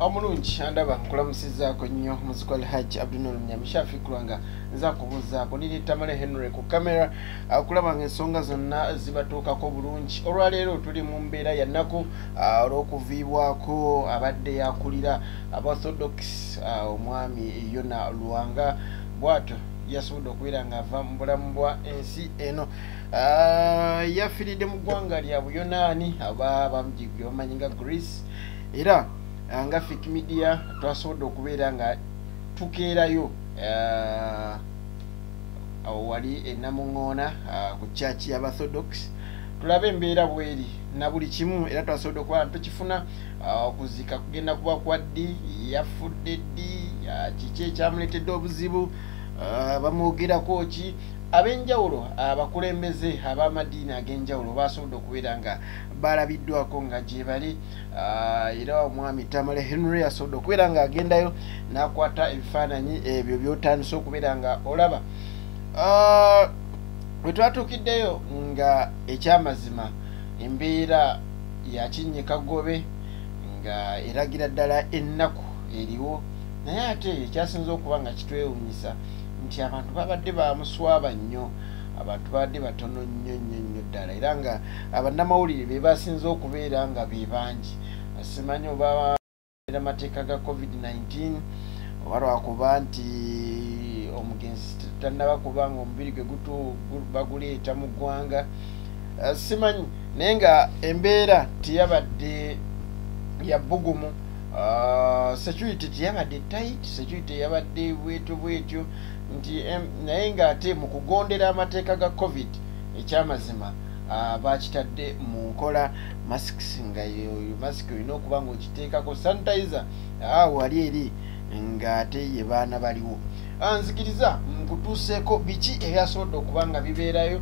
Omulungi andaba nkulamusizaako nnyo muziko Alhaji Abdunol Mnyamishafi kulwanga nza kubuuzaako niri Tamale Henry ku kamera akulaba ng'ensonga zonna zibatuukako bulungi. Olwaleero tuli mu mbeera ya nnaku olw'okuviibwako abadde yakulira Orthodox omwami Jonah Lwanga bw'atyo yasobodde okubeera ng'ava mu bulamu bwa ensi eno. Yafiiridde mu ggwanga lya Buyonaani aba bamugye bamanyi nga Greece, era nga Fake Media twasobodde okubeera nga tukeerayo wali enamuŋŋoona ku church y'Orthodox tulabe embeera bweri na buli kimu, era twasobodde okuba tukifuna okuziika kugenda kuba kwa ddi, yafudde ddi, kiki ekyamuleetedde obuzibu, bamwogerako ki, ab'enjawulo abakulembeze ab'amadiini ag'enjawulo basobodde okubeera nga balabiddwako nga gye bali, era omwami Tamale Henry asobodde okubeera nga agendayo n'akwata ebifaananyi ebyo by'otandise okubeera nga olaba. Bwe twatuukiddeyo nga ekyamazima embeera ya kinnyikagobe nga eragira ddala ennaku eriwo, naye ate ekyasinza okuba nga kitwewuunyisa nti abantu babadde bamuswaba nnyo, abantu babadde batono nnyo ddala, era nga abannamawulire be basinze okubeera nga be bangi. Simanyi oba amateeka ga COVID-19 oba lwakuba nti omugenzi tannaba kuba nga omubiri gwe baguleeta mu ggwanga, simanyi, naye nga embeera teyabadde ya bbugumu. Security teyabadde tight, security yabadde bwetyo nti naye ng'ate mu kugondera amateeka ga COVID ekyamazima bakitadde mu nkola masks, nga mask olina okuba ng'okiteekako sanitizer wali eri ng'ate ye baana baliwo. Nzikiriza nkutuuseeko biki ebyasobodde okuba nga bibeerayo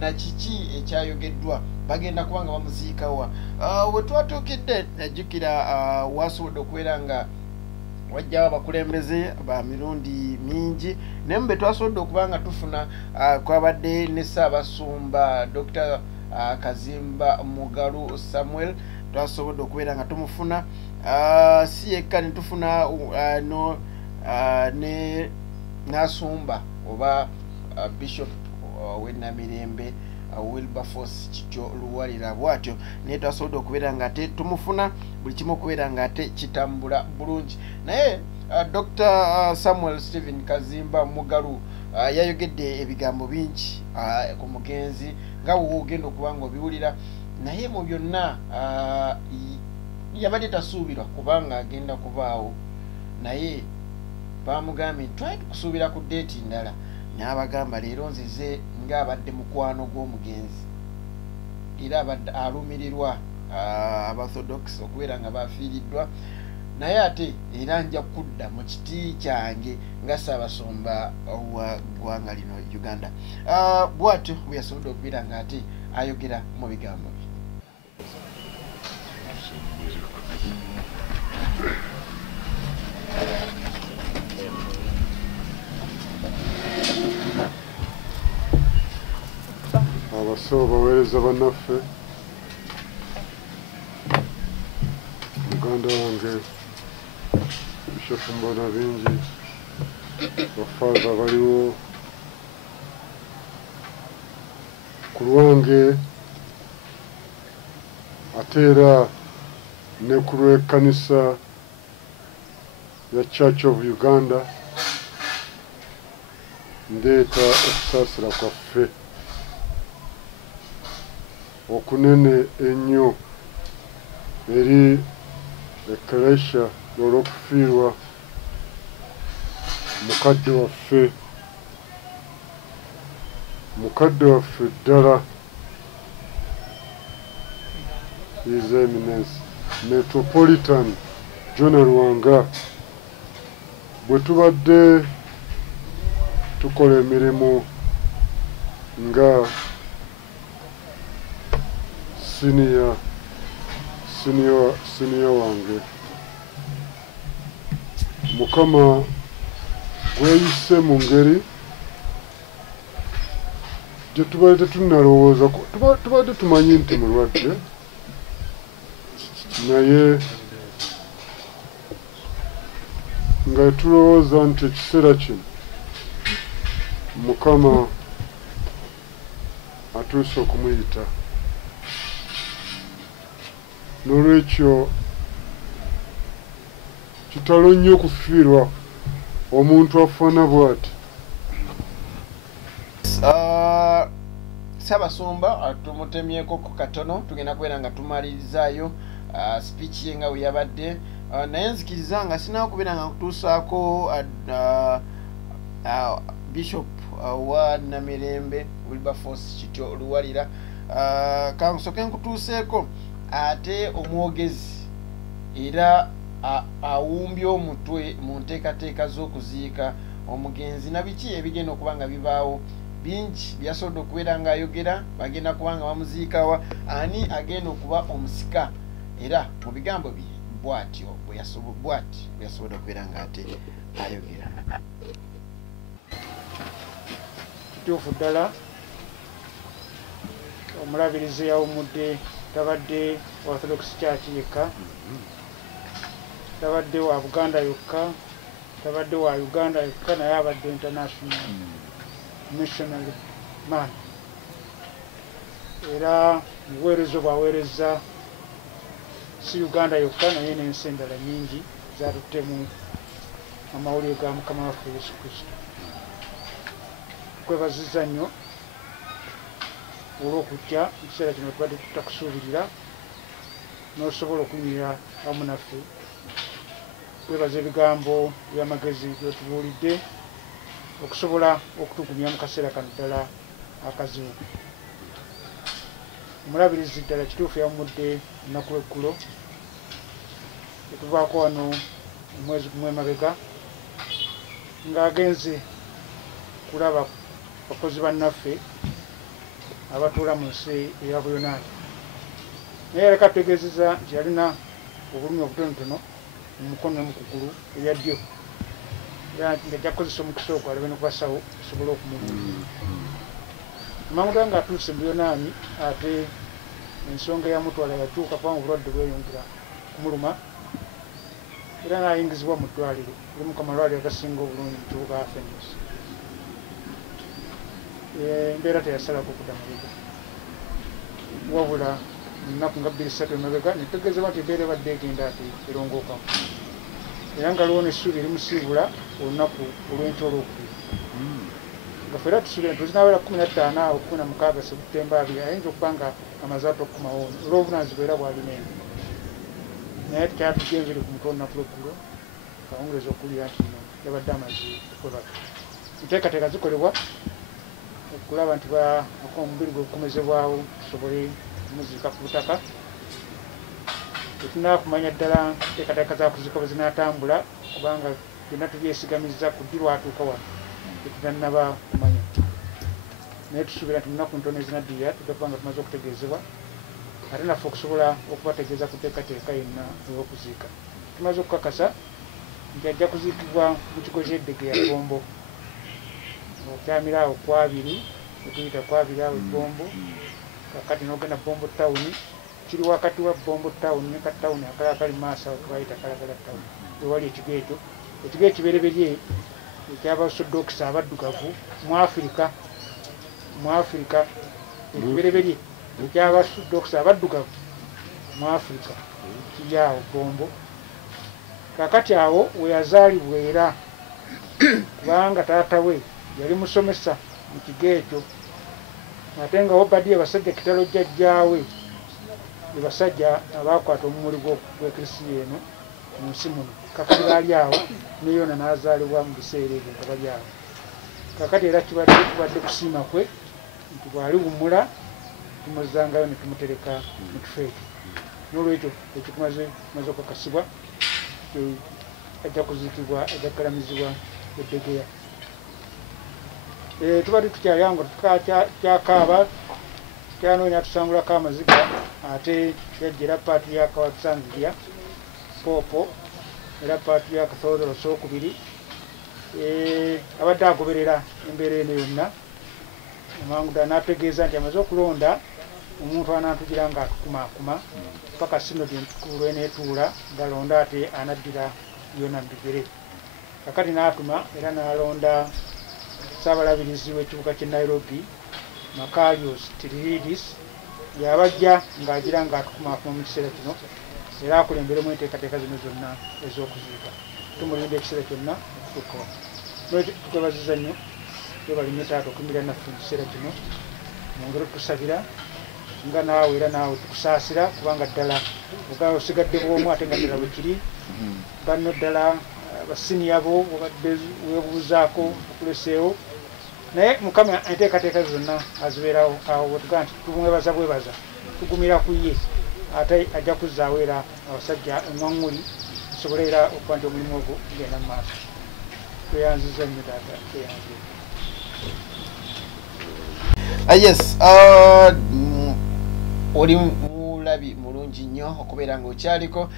na kiki ekyayogeddwa, bagenda kuba nga bamuziikawa. We twatuukidde najjukira wasobodde okubeera nga wajjawo abakulembeze ba mirundi mingi, naye mu be twasobodde okuba nga tufuna kwabadde ne Ssaabasumba Dr. Kazimba Mugalu Samuel, twasobodde okubeera nga tumufuna, si yekka ne tufuna ne Nasumba oba Bishop w'Ennamirembe Wilberforce Kityo Luwalira bw'atyo, naye twasobodde okubeera nga ate tumufuna, buli kimu okubeera nga ate kitambula bulungi. Naye Dr. Samuel Stephen Kazimba Mugalu yayogedde ebigambo bingi ku mugenzi nga woogenda okuba nga obiwulira, naye mu byonna yabadde tasuubirwa kubanga agenda kubaawo, naye bamugambye twali tukusuubira ku deeti ndala, n'abagamba leero nzize ng'abadde mukwano gw'omugenzi, era abadde alumirirwa Orthodox okubeera nga bafiiriddwa, naye ate era nja kudda mu kiti kyange nga Ssaabasumba wa ggwanga lino Uganda. Bw'atyo bwe yasobodde okubeera nga ate ayogera mu bigambo bye. Abasawo baweereza bannaffe, muganda wange Bishop Mbona bingi, bafaaza baliwo, ku lwange ate era ne ku lw'ekkanisa ya Church of Uganda, ndeeta okusaasira kwaffe okunene ennyo eri Ecclesia olw'okufiirwa mukadde waffe ddala, His Eminence Metropolitan Jonah Lwanga. Bwe tubadde tukola emirimu nga senior wange, Mukama gweyise mu ngeri gye tubadde tunnalowooza, tubadde tumanyi nti mulwadde, naye nga tulowooza nti ekiseera kino Mukama atuuse okumuyita. N'olwekyo kitalo nnyo okufiirwa omuntu afaana bw'ati. Ssaabasumba tumutemyeko ku katono, tugenda kubeera nga tumalirizayo speech ye nga bwe yabadde, naye nzikiriza nga sinaba kubeera nga nkutuusaako bishop wa Namirembe Wilberforce Kityo Luwalira. Kansoke nkutuuseeko ate omwogezi era awumbye omutwe mu nteekateeka z'okuziika omugenzi na biki ebigenda okuba nga bibaawo. Bingi byasobodde okubeera ng'ayogera, bagenda kuba nga bamuziikawa, ani agenda okuba omusika, era mu bigambo bye bw'atyo bwe yasobodde okubeera ng'ate ayogera. Kituufu ddala omulabirizi yawumudde tabadde wa Orthodox Church yekka, tabadde wa Buganda yokka, tabadde wa Uganda yokka, naye abadde international missionary man. Era mubuweereza bwaweereza si Uganda yokka naye n'ensi endala nnyingi zatuttemu amawulire ga Mukama waffe Yesu Kristo. Kwebaziza nnyo olw'okujja mu kiseera kino tubadde tutakusuubirira n'osobola okunyumira wamu naffe. Twebaza ebigambo by'amagezi byetubuulidde okusobola okutugumya mu kaseera kano ddala akazibu. Omulabirizi ddala kituufu yawumudde olunaku lw'eggulo, etuvaako wano omwezi gumwe emabega ng'agenze kulaba bakozi bannaffe abatuula mu nsi eya Buyonaani. Naye yaleka ategeezezza nti yalina obulumi obutonotono mu mukono ne mu kugulu ebya ddyo, era ng'ajja kukozesa omukisa ogwo alabe ne ku basawo osobole okumulunga. Amangu ddala ng'atuuse mu Buyonaani ate ensonga eyamutwala yakyuka kubanga obulwadde bweyongera kumuluma, era n'ayingizibwa mu ddwaliro limu ku malwaliro agasinga obulungi mu kibuga Athens. Embeera teyasalako kudda mabega, wabula ennaku nga 2-3 emabega netegeezebwa nti embeera ebadde egenda ati erongookamu, era nga liwo n'essuubi erimusiibula olunaku olw'enkya olwokubiri. Nga ffe era tusuubira nti ozinaawera 15 awo 16 Septemba 2 ayinza okuba nga amaze okukomawo olw'obuvunaanyizibwa era bw'alina. Naye tukyatugenzere ku mutwe olunaku lw'eggulo kawungeezi okuwulira nti yabadde amaze okwebaka. Enteekateeka zikolebwa okulaba nti omubiri gwe gukomezebwawo tusobole kumuziika ku butaka. Tetunaba kumanya ddala enteekateeka za kuziika bwe zinaatambula kubanga byonna tubyesigamiza ku ddi lwatuuka wano tetunannaba kumanya, naye tusuubira nti mu nnaku ntono ezinaddira tujja kuba nga tumaze okutegeezebwa ate naffe okusobola okubategeeza ku nteekateeka yenna ey'okuziika. Tumaze okukakasa nti ajja kuziikibwa mu kigo ky'eddege ya Bombo, okyamira awo kwabiri etuyita kwabiri awo Bombo, kakati n'ogenda Bombo town, kiri wakati wa Bombo town ne katawuni akalala kali maaso awo twayita Kalagala town, ewali ekigo ekyo. Ekigo ekibereberye eky'Abaorthodox abaddugavu mu Africa, ekibereberye eky'Abaorthodox abaddugavu mu Africa kiri awo Bombo. Kakati awo we yazaalibwa era kubanga taata we yali musomesa mu kigo ekyo, ate nga Obadiya basajja kitalo jjajjaawe be basajja abaakwata omumuli gw'Eklisiya eno mu nsi muno. Kakati baali awo ne Yona n'azaalibwa mu biseera ebyo nga bali awo. Kakati era kibadde kusiima kwe nti bw'aliwummula tumuzzangayo ne tumutereka mu kifo ekyo. N'olwekyo ekyo tumaze okukakasibwa ajja kuziikibwa, ajja kugalamizibwa eddegeya. Tubadde tukyayango kyakaaba kyanoonya tusangulako amaziga, ate yajja era patriarka wa Alexandria Poopo era patriarka Othodox II abadde agoberera embeera eno yonna. Amangu ddala n'ategeeza nti amaze okulonda omuntu anaatugira ng'atukumaakuma paka sinodi entukuulu eneetuula ng'alonda ate anaddira yonna mu bigere. kakati n'atuma era n'alonda Ssaabalabirizi w'ekibuga ky'e Nairobi Makarios Tiriridis yabajja ng'agira ng'atukumaakuma mu kiseera kino era akulemberemu enteekateeka zino zonna ez'okuziika. Tumulinda ekiseera kyonna okutuukawo. Tukwebaziza nnyo twebalinye Taata okuyimirira naffe mu kiseera kino mwongere otusabira nga naawe era naawe tukusaasira kubanga ddala ogawe osigadde bw'omu ate nga ddala bwe kiri banno ddala basiniya bo obadde weebuuzaako okuleseewo naye Mukama enteekateeka zonna azibeerawo awo wetugaa nti tumwebaza bwebaza tugumira ku ye ate ajja kuzzaawo era abasajja eŋŋwaŋŋuli tusobole era okuba nti omulimu ogwo gugenda mu maaso. Tweyanziza nnyo Taata tweyanziza. Yes, oli mulabi mulungi nnyo okubeera ng'okyaliko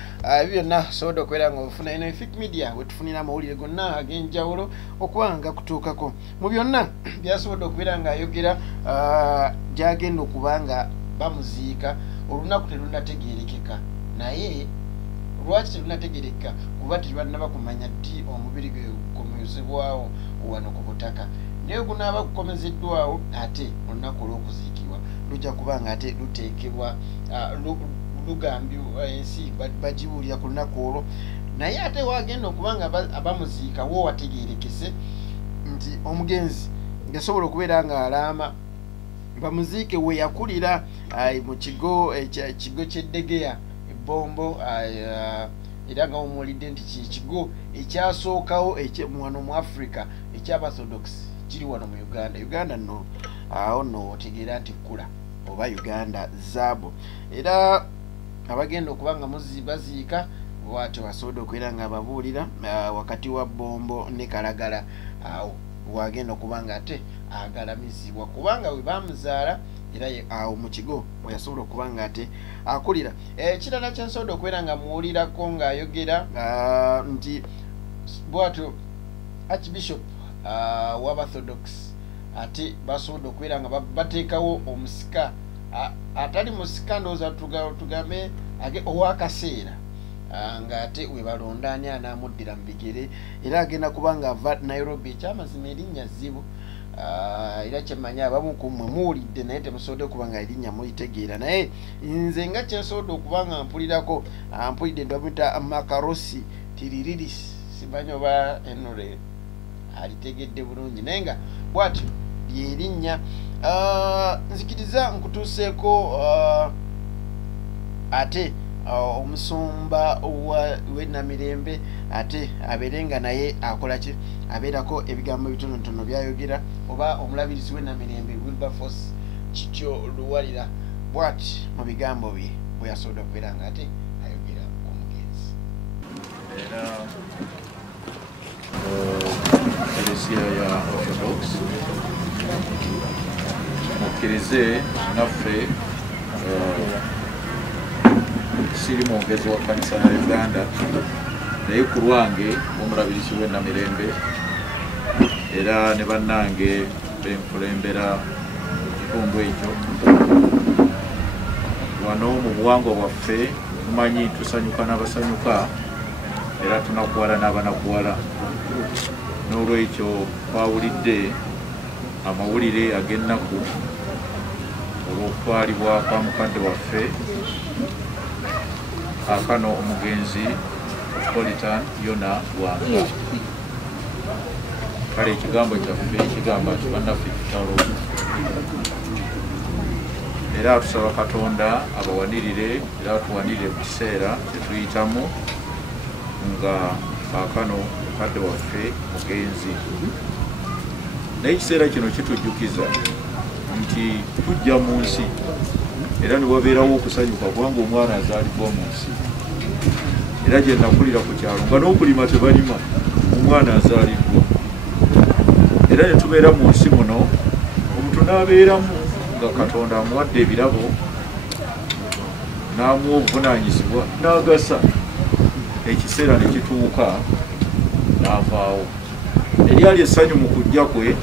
byonna sobola okubeera ng'ofuna eno Efik Media wetufunira amawulire gonna ag'enjawulo okuba nga kutuukako mu byonna byasobodde okubeera ng'ayogera gy'agenda okuba nga bamuziika. Olunaku terunategeerekeka naye lwaki terunategeerekeka kuba tebannaba kumanya ddi omubiri gwe gukomezebwawo wano ku butaka naye gunaaba gukomezeddwawo ate olunaku olw'okuziikibwa lujja kuba nga ate luteekebwa lugambibwa ensi bagibuulira ku lunaku olwo naye ate wagenda okuba nga abamuziika wo wategeerekese nti omugenzi yasobola okubeera nga alaama bamuziike we yakulira mu kigo ky'eddegeya ebbombo era nga mumuwulidde nti kikigo ekyasookawo wano mu Africa ekya-Othodox kiri wano mu Uganda nno awo nno otegeera nti kkula oba Uganda zaabo era abagenda okuba nga baziika bwatyo basobodde okubeera nga ababuulira wakati wa Bombo ne Kalagala awo wagenda okuba nga ate agalamizibwa kubanga we bamuzaala era awo mu kigo we yasobola okuba nga ate akulira. Ekirala kyensobodde okubeera nga muwulirako ng'ayogera nti bwatyo archbishop w'Othodox ate basobodde okubeera nga bateekawo omusika atali musika ndowooza tugambe ow'akaseera ng'ate we balonda ani anaamuddira mu bigere era agenda kuba nga ava Nairobi ekyamazima erinnya zzibu era kyemmanyi abamu ku mmwe muwulidde naye temusobodde okuba nga erinnya mulitegeera naye nze nga kyensobodde okuba nga mpulirako mpulidde Dr. Makarosi Tiriridis simanyi oba Henry alitegedde bulungi naye nga bwatyo lyerinnya nzikiriza nkutuuseeko ate omusumba w'Namirembe ate abeere nga naye akola ki abeerako ebigambo bitonotono byayogera oba omulabirizi w'Namirembe Wilberforce kityo Luwalira bwati mu bigambo bye bwe yasobola okubeera nga ate ayogera omugenzi. Era eklesiya ya Othodox mukkirize naffe siri mwongezi wa kanisa na Uganda naye ku lwange omulabirizi w'Namirembe era ne bannange benkulembera mu kitundu ekyo wano mu buwangwa bwaffe tumanyi tusanyuka n'abasanyuka era tunakuwala n'abanakuwala n'olwekyo twawulidde amawulire ag'ennaku olw'okutwalibwa kwa mukadde waffe akano omugenzi Jonah Lwanga. Kale ekigambo kyaffe ekigamba nti bannaffe kitalo era tusaba Katonda abawanirire era tuwanirire mu kiseera kyetuyitamu nga akano mukadde waffe mugenzi naye ekiseera kino kitujjukiza nti tujja mu nsi era ne wabeerawo okusanyuka kubanga omwana azaalibwa mu nsi era gye nakulira ku kyalo nga n'okulima tebalima omwana azaaliddwa era ne tubeera mu nsi muno omuntu n'abeeramu nga Katonda amuwadde ebirabo n'amuwa obuvunaanyizibwa n'agasa ekiseera ne kituuka n'avaawo eryali essanyu mu kujja kwe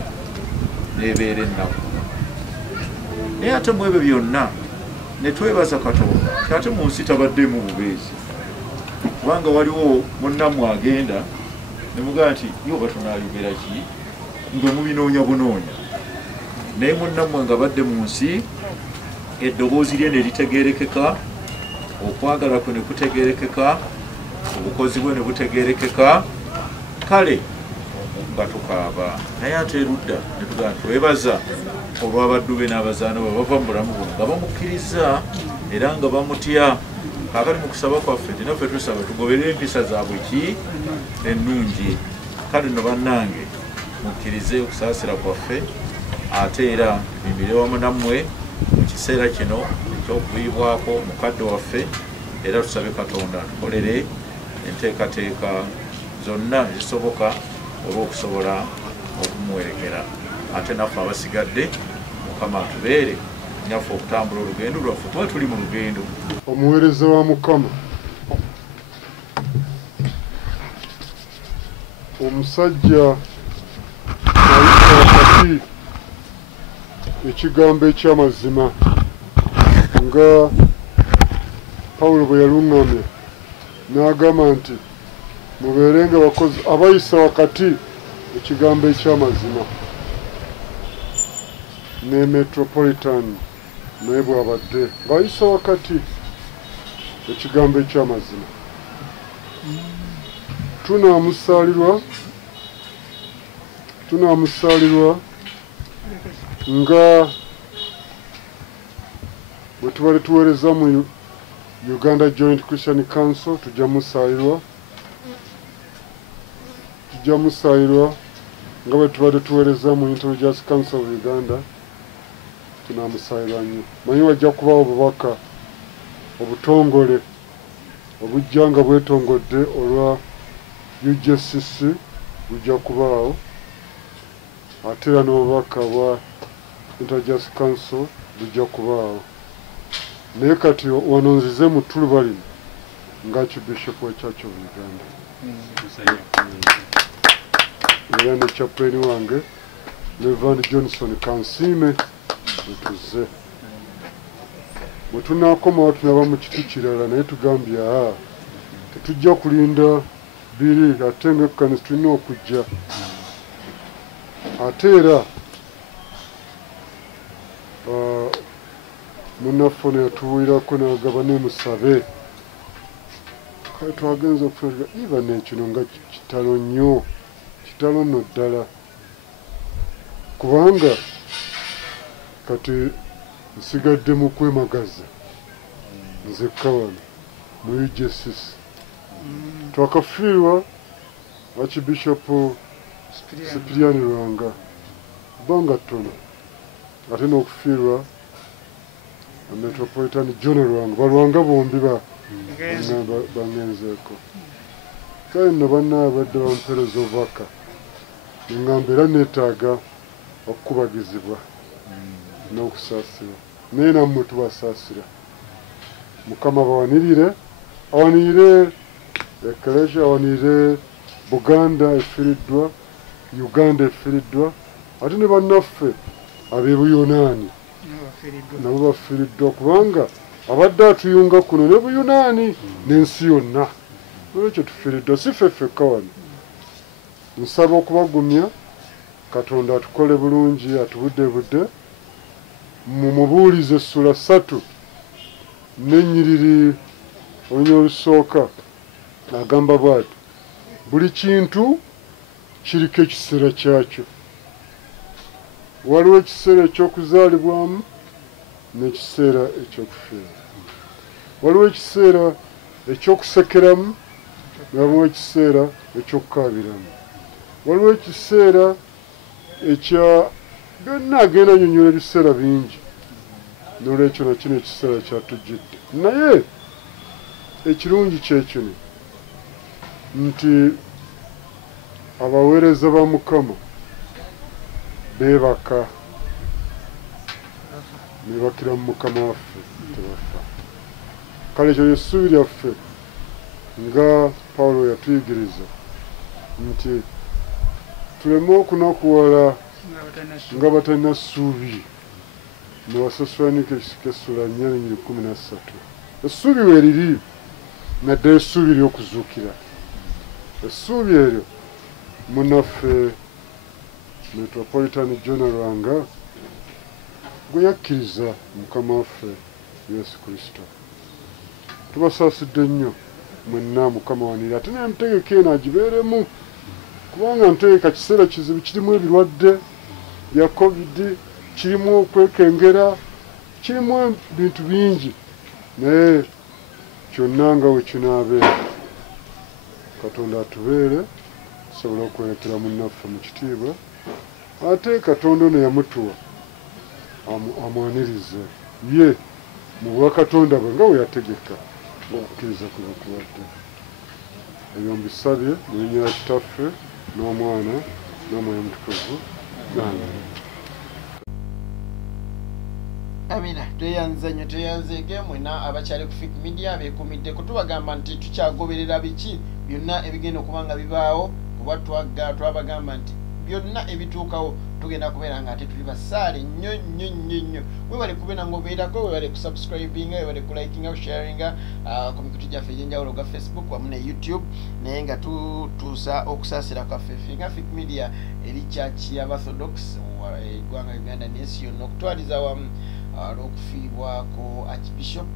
n'ebeera ennaku naye ate mu ebyo byonna ne twebaza Katonda ate mu nsi tabaddemu bubeezi kubanga waliwo munnammwe agenda ne mugamba nti yoba tunayogera ki nga mubinoonya bunoonya naye munnammwe nga badde mu nsi eddoboozi lye ne litegeerekeka okwagala kwe ne kutegeerekeka obukozi bwe ne butegeerekeka kale nga tukaaba naye ate erudda ne tugamba nti twebaza olw'abaddu be n'abazaana bwe bava mu bulamu buno nga bamukkiriza era nga bamutya kaakati mu kusaba kwaffe tinaffe tusaba tugobere empisa zaabwe ki ennungi kale nno bannange mukkirize okusaasira kwaffe ate era mimire wamu nammwe mu kiseera kino ekyokuyiibwako mukadde waffe era tusabe Katonda tukolere enteekateeka zonna ezisoboka olw'okusobola okumuwerekera ate naffe abasigadde Mukama atubeere nyaffe okutambula olugendo lwaffe kuba tuli mu lugendo. Omuweereza wa Mukama omusajja ayita wakati ekigambo eky'amazima nga Pawulo bwe yaluŋŋamya n'agamba nti mubeerenga bakozi abayisa wakati ekigambo eky'amazima ne metropolitan naye bw'abadde ng'ayisa wakati ekigambo eky'amazima tunaamusaalirwa nga bwe tubale tuweereza mu Uganda Joint Christian Council tujja musaalirwa nga bwe tubadde tuweereza mu Intelligence Council of Uganda tunaamusaalirwa nnyo. Manyi wajja kubawo obubaka obutongole obujja nga bwetongodde olwa UJCC bujja kubaawo ate era n'obubaka bwa Intelligence Council bujja kubaawo. Naye kati wano nzize mu Tulubalima nga archbishop wa Church of Uganda era ne chaplain wange Reverend Johnson Kansiime tuze bwe tunaakomawo tunaba mu kiti kirala naye tugambye tetujja kulinda biri ate ng'ekkanisa tulina okujja ate era munnaffe ono yatubuulirako n'agaba ne musabe kale twagenza okufuna ibane kino nga kitalo nnyo kitalo nno ddala kubanga kati nsigadde mu kwemagaza nzekka wano mu UJCC twakafiirwa archbishop Sipiriani Lwanga bbanga ttono ate n'okufiirwa metropolitan Jonah Lwanga balwanga bombi bangenzeeko kale nno bannaabwe badde bampeereza obubaka eŋŋamba era neetaaga okukubagizibwa n'okusaasirwa naye nammwe tubasaasira Mukama bawanirire awanirire ekelesha awanirire Buganda efiiriddwa Uganda efiiriddwa ate ne bannaffe ab'e Buyonaani nabo bafiiriddwa kubanga abadde atuyunga kuno ne Buyonaani n'ensi yonna olwekyo tufiiriddwa si ffeffekka wano. Nsaba okubagumya Katonda atukole bulungi atubudde mumubuulize essula 3 n'ennyiriri olunya olusooka agamba bw'ati buli kintu kiriko ekiseera kyakyo. Waliwo ekiseera eky'okuzaalibwamu n'ekiseera eky'okufiira. Waliwo ekiseera eky'okusekeramu waliwo ekiseera eky'okukaabiramu. Waliwo ekiseera ekya byonna agenda annyonnyola ebiseera bingi n'olwekyo nakino ekiseera kyatujjidde naye ekirungi kyekino nti abaweereza ba Mukama beebaka nebakira mu Mukama waffe tebafa. Kale ekyo ly'essuubi lyaffe nga Pawulo yatuyigiriza nti tuleme okunakuwala nga batalina ssuubi mu Basessaloniike essula 4:13. Essuubi weeriri naddala essuubi ery'okuzuukira. Essuubi eryo munaffe Metropolitan Jonah Lwanga gwe yakkiriza Mukama waffe Yesu Kristo. Tubasaasidde nnyo mwenna Mukama wanira ate n'entegeka eno agibeeremu, kubanga ntegeka kiseera kizibu, kirimu ebirwadde bya COVID, kirimu okwekengera, kirimu bintu bingi, naye kyonna nga we kinaabeera Katonda atubeere tusobole okwolekera munnaffe mu kitiibwa, ate Katonda ono yamutuwa amwanirize ye mu bwakatonda bwe nga we yategeka okukkiriza kwe bakuwadde. Ebyo mbisabye mu linnya lya Kitaffe n'Omwana n'Omwoyo Omutukuvu. Amina, tweyanza nnyo, tweyanzeege mwena abakyali ku Fik Media beekuumiddeko. Tubagamba nti tukyagoberera biki byonna ebigenda okuba nga bibaawo, kuba twabagamba nti byonna ebituukawo tugenda kubeera nga ate tuli basaale nnyo nnyo nnyo nnyo. Webale kubeera ng'obeerako, webale kusubscribinga, webale kulikinga, kusharinga ku mikutu gyaffe egy'enjawulo ga Facebook wamu ne YouTube, naye nga tutuusa okusaasira kwaffe nga Fik Media eri church y'Abathodox eggwanga Uganda n'ensi yonna, okutwaliza wamu olw'okufiibwako archbishop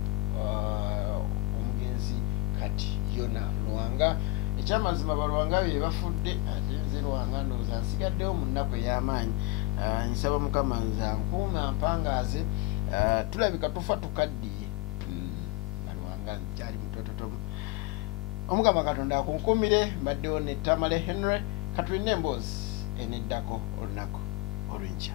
omugenzi kati Jonah Lwanga. Ekyamazima balwanga be bafudde, ate nze Lwanga ndowooza nsigaddewo mu nnaku ey'amaanyi. Nsaba Mukama nze ankuume ampangaaze, tulabika tufa tukaddiye. Lwanga kyali mutototomu. Omukama Katonda akunkuumire. Mbaddewo ne Tamale Henry, katulina emboozi eneddako olunaku olw'enkya.